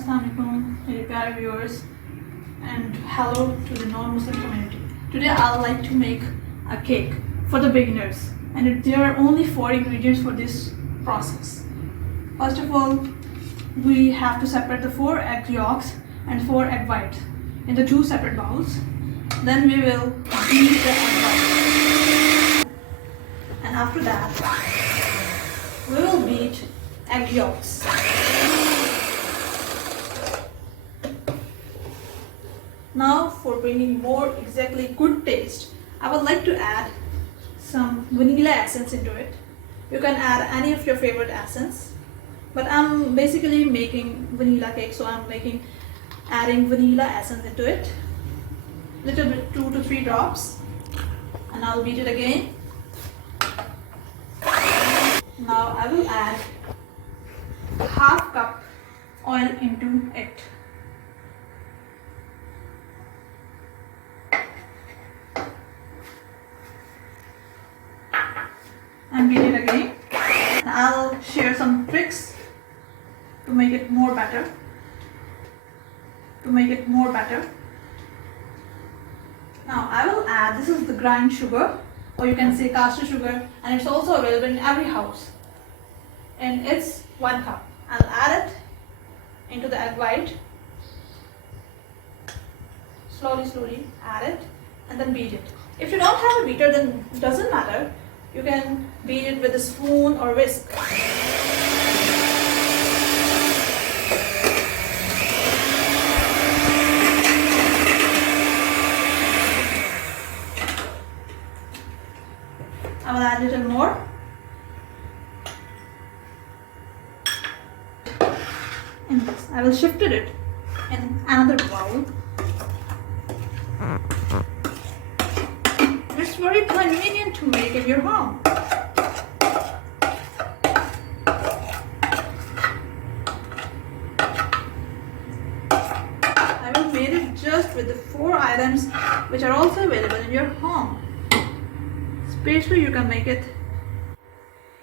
Assalamualaikum, dear viewers, and hello to the non-Muslim community. Today I'd like to make a cake for the beginners, and there are only 4 ingredients for this process. First of all, we have to separate the 4 egg yolks and 4 egg whites into 2 separate bowls. Then we will beat the egg whites, and after that we will beat egg yolks. Now for bringing more exactly good taste, I would like to add some vanilla essence into it. You can add any of your favorite essence, but I'm basically making vanilla cake, so I'm adding vanilla essence into it. Little bit, 2 to 3 drops, and I'll beat it again. Now I will add half cup oil into it. And beat it again. And I'll share some tricks to make it more better. Now I will add, this is the grind sugar, or you can say caster sugar, and it's also available in every house. And it's 1 cup. I'll add it into the egg white. Slowly add it and then beat it. If you don't have a beater, then it doesn't matter. You can beat it with a spoon or whisk. I will add a little more. And this, I will shift it in another bowl. It's very convenient to make in your home. I will make it just with the 4 items which are also available in your home. Especially you can make it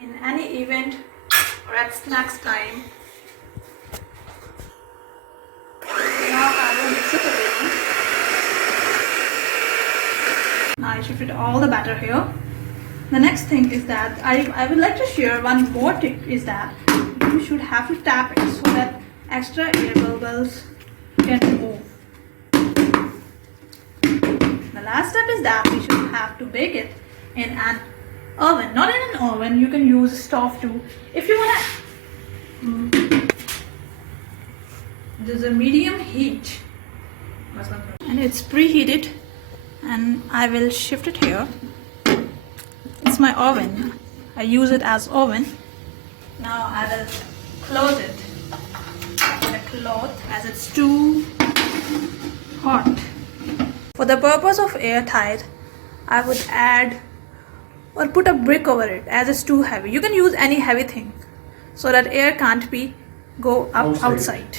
in any event or at snacks time. Now I will mix it again. Now I shifted all the batter here. The next thing is that I would like to share one more tip, is that you should have to tap it so that extra air bubbles can move. The last step is that we should have to bake it in an oven. Not in an oven, you can use a stove too. If you want to, there's a medium heat and it's preheated, and I will shift it here. It's my oven. I use it as oven. Now I will close it with a cloth as it's too hot. For the purpose of airtight, I would add or put a brick over it as it's too heavy. You can use any heavy thing so that air can't go up outside.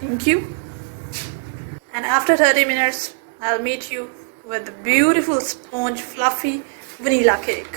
Thank you. And after 30 minutes, I'll meet you with the beautiful sponge fluffy vanilla cake.